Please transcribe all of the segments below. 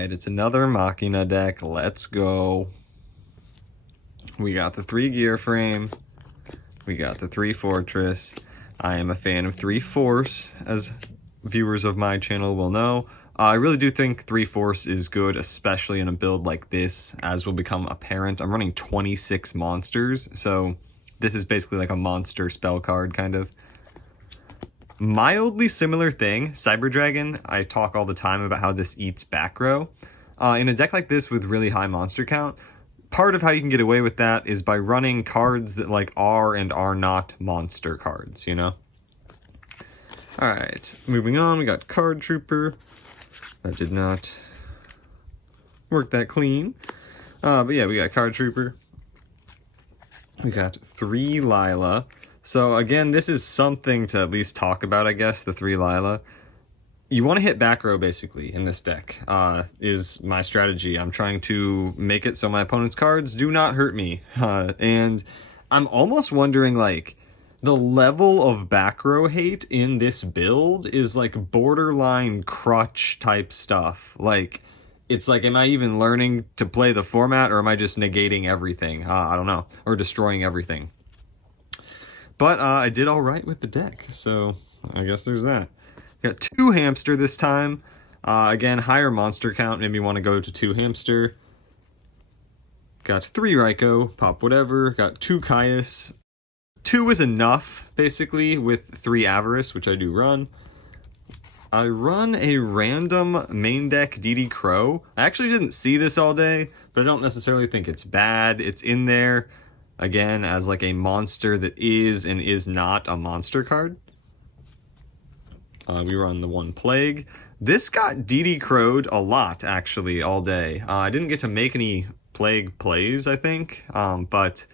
Alright, it's another Machina deck. Let's go. We got the 3 gear frame. We got the 3 fortress. I am a fan of 3 force, as viewers of my channel will know. I really do think 3 force is good, especially in a build like this, as will become apparent. I'm running 26 monsters, so this is basically like a monster spell card, kind of. Mildly similar thing, Cyber Dragon. I talk all the time about how this eats back row. In a deck like this with really high monster count, part of how you can get away with that is by running cards that like are and are not monster cards, you know? Alright, moving on, we got Card Trooper. That did not work that clean. But yeah, we got Card Trooper. We got 3 Lila. So again, this is something to at least talk about, I guess, the 3 Lila. You want to hit back row, basically, in this deck, is my strategy. I'm trying to make it so my opponent's cards do not hurt me. And I'm almost wondering, like, the level of back row hate in this build is, like, borderline crutch type stuff. Like, it's like, am I even learning to play the format, or am I just negating everything? I don't know. Or destroying everything. But I did all right with the deck, so I guess there's that. Got 2 hamster this time. Again, higher monster count made me want to go to 2 hamster. Got 3 Raikou, pop whatever. Got 2 Caius. 2 is enough, basically, with 3 Avarice, which I do run. I run a random main deck DD Crow. I actually didn't see this all day, but I don't necessarily think it's bad. It's in there, again, as like a monster that is and is not a monster card. We run the 1 Plague. This got DD Crow'd a lot, actually, all day. I didn't get to make any Plague plays, I think, but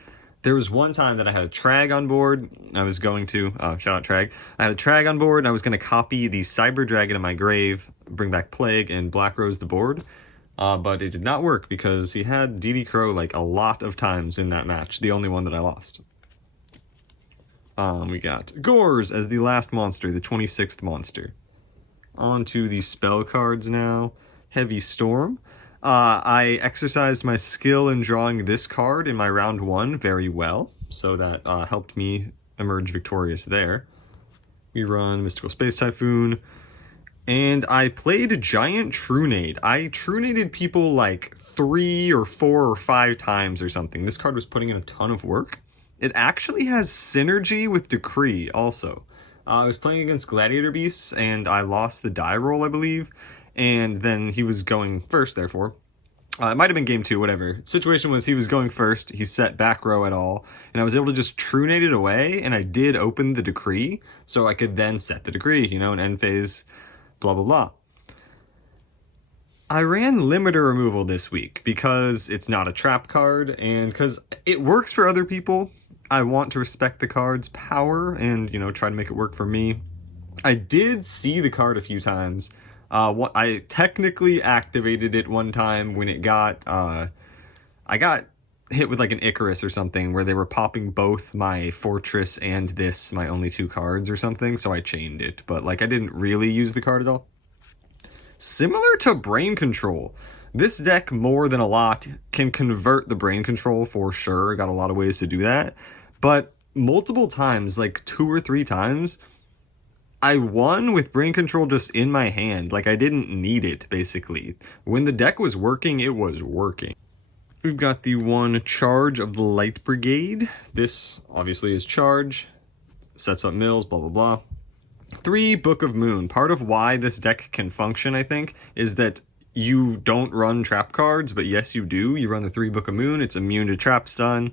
there was one time that I had a Trag on board. I was going to, shout out Trag. I had a Trag on board, and I was going to copy the Cyber Dragon in my grave, bring back Plague, and Black Rose the board. But it did not work because he had DD Crow like a lot of times in that match, the only one that I lost. We got Gores as the last monster, the 26th monster. On to the spell cards now. Heavy Storm. I exercised my skill in drawing this card in my round 1 very well, so that helped me emerge victorious there. We run Mystical Space Typhoon. And I played Giant Trunade. I Trunaded people like 3 or 4 or 5 times or something. This card was putting in a ton of work. It actually has synergy with Decree also. I was playing against Gladiator Beasts and I lost the die roll, I believe. And then he was going first, therefore. It might have been game 2, whatever. Situation was he was going first, he set back row at all, and I was able to just Trunade it away, and I did open the Decree, so I could then set the Decree, you know, an end phase, blah, blah, blah. I ran limiter removal this week because it's not a trap card, and because it works for other people. I want to respect the card's power and, you know, try to make it work for me. I did see the card a few times. I technically activated it one time when it got, I got hit with like an Icarus or something where they were popping both my Fortress and this, my only 2 cards or something, so I chained it. But like I didn't really use the card at all. Similar to Brain Control, this deck more than a lot can convert the Brain Control for sure. Got a lot of ways to do that. But multiple times, like 2 or 3 times, I won with Brain Control just in my hand. Like I didn't need it, basically. When the deck was working, it was working. We've got the 1 Charge of the Light Brigade. This obviously is charge. Sets up mills, blah, blah, blah. 3 Book of Moon. Part of why this deck can function, I think, is that you don't run trap cards, but yes, you do. You run the 3 Book of Moon. It's immune to trap stun.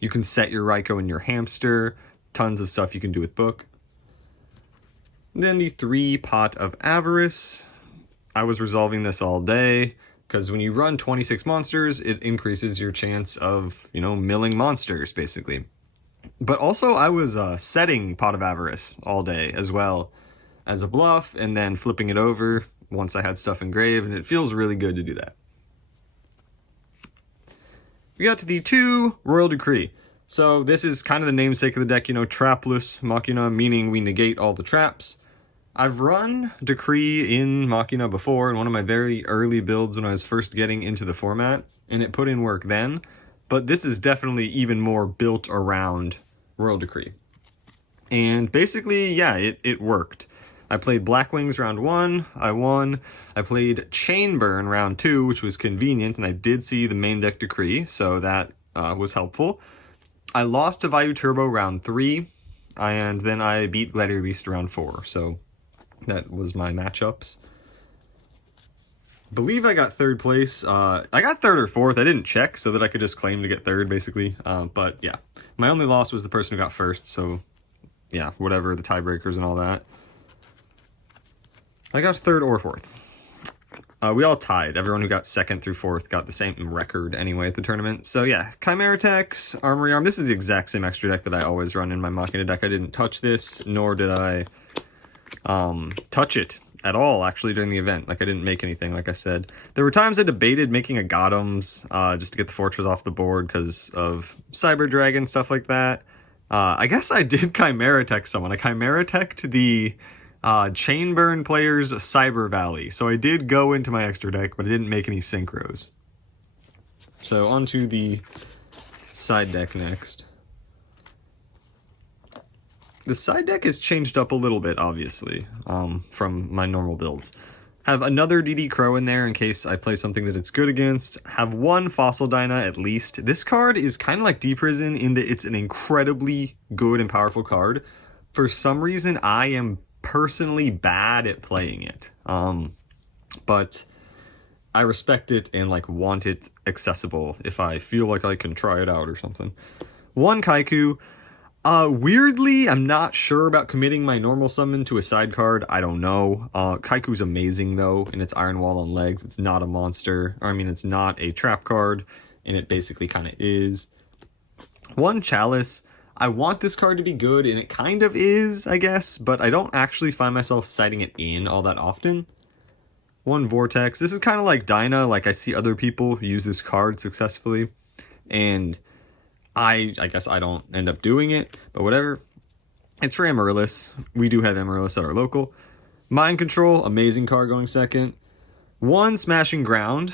You can set your Raikou and your hamster. Tons of stuff you can do with Book. Then the 3 Pot of Avarice. I was resolving this all day, because when you run 26 monsters, it increases your chance of, you know, milling monsters, basically. But also, I was setting Pot of Avarice all day, as well as a bluff, and then flipping it over once I had stuff engraved, and it feels really good to do that. We got to the 2 Royal Decree. So this is kind of the namesake of the deck, you know, Trapless Machina, meaning we negate all the traps. I've run Decree in Machina before in one of my very early builds when I was first getting into the format, and it put in work then, but this is definitely even more built around Royal Decree. And basically, yeah, it worked. I played Black Wings round 1, I won. I played Chain Burn round 2, which was convenient, and I did see the main deck Decree, so that was helpful. I lost to Vayu Turbo round 3, and then I beat Gladiator Beast round 4, so that was my matchups. I believe I got 3rd place. I got 3rd or 4th. I didn't check so that I could just claim to get 3rd, basically. But yeah, my only loss was the person who got 1st, so yeah, whatever, the tiebreakers and all that. I got 3rd or 4th. We all tied. Everyone who got 2nd through 4th got the same record anyway at the tournament. So yeah, Chimera Techs, Armory Arm. This is the exact same extra deck that I always run in my Machina deck. I didn't touch this, nor did I touch it at all, actually, during the event. Like, I didn't make anything, like I said. There were times I debated making a Gothams just to get the Fortress off the board because of Cyber Dragon, stuff like that. I guess I did Chimera Tech someone. I Chimera Teched the Chainburn player's Cyber Valley. So I did go into my extra deck, but I didn't make any synchros. So onto the side deck next. The side deck has changed up a little bit, obviously, from my normal builds. Have another DD Crow in there in case I play something that it's good against. Have one Fossil Dyna at least. This card is kind of like D-Prison in that it's an incredibly good and powerful card. For some reason, I am personally bad at playing it. But I respect it and like want it accessible if I feel like I can try it out or something. One Kaiku. Weirdly, I'm not sure about committing my normal summon to a side card. I don't know. Kaiku's amazing, though, and it's Iron Wall on legs. It's not a monster. Or, I mean, it's not a trap card, and it basically kind of is. One Chalice. I want this card to be good, and it kind of is, I guess, but I don't actually find myself citing it in all that often. One Vortex. This is kind of like Dyna. Like, I see other people use this card successfully, and I guess I don't end up doing it, but whatever. It's for Amaryllis. We do have Amaryllis at our local. Mind Control, amazing card going second. One Smashing Ground,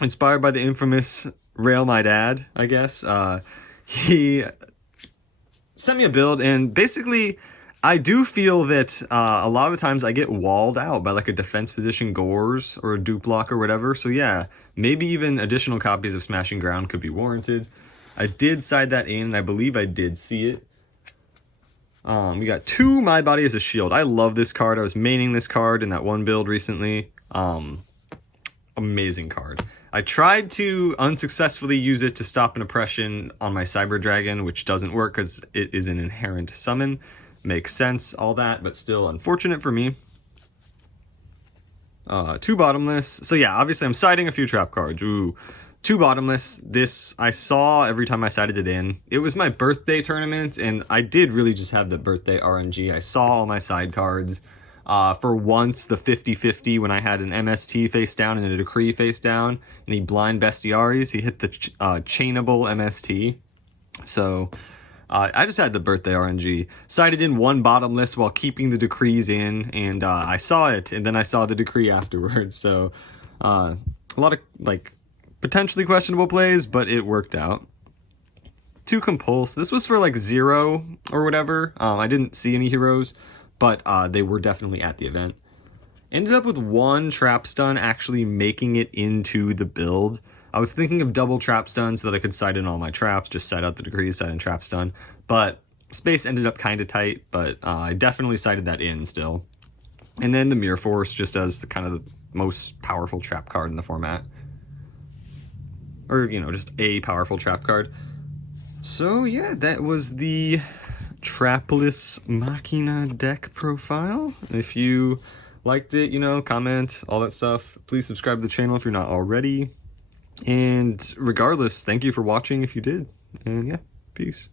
inspired by the infamous Rail My Dad, I guess. He sent me a build, and basically, I do feel that a lot of the times I get walled out by like a defense position Gores or a dupe block or whatever. So yeah, maybe even additional copies of Smashing Ground could be warranted. I did side that in, and I believe I did see it. We got 2 My Body as a Shield. I love this card. I was maining this card in that one build recently. Amazing card. I tried to unsuccessfully use it to stop an oppression on my Cyber Dragon, which doesn't work because it is an inherent summon. Makes sense, all that, but still unfortunate for me. 2 Bottomless. So yeah, obviously I'm siding a few trap cards. Ooh. 2 Bottomless. This I saw every time I sided it in. It was my birthday tournament, and I did really just have the birthday RNG. I saw all my side cards. For once, the 50-50 when I had an MST face down and a Decree face down, and he blind Bestiaries, he hit the chainable MST. So I just had the birthday RNG. Sided in 1 Bottomless while keeping the Decrees in, and I saw it, and then I saw the Decree afterwards. So a lot of like potentially questionable plays, but it worked out. 2 Compulse. This was for like 0 or whatever. I didn't see any heroes, but they were definitely at the event. Ended up with 1 Trap Stun actually making it into the build. I was thinking of double Trap Stun so that I could side in all my traps, just side out the Decrees, side in Trap Stun. But space ended up kind of tight, but I definitely sided that in still. And then the Mirror Force just as the kind of the most powerful trap card in the format. Or, you know, just a powerful trap card. So yeah, that was the Trapless Machina deck profile. If you liked it, you know, comment, all that stuff. Please subscribe to the channel if you're not already. And regardless, thank you for watching if you did. And yeah, peace.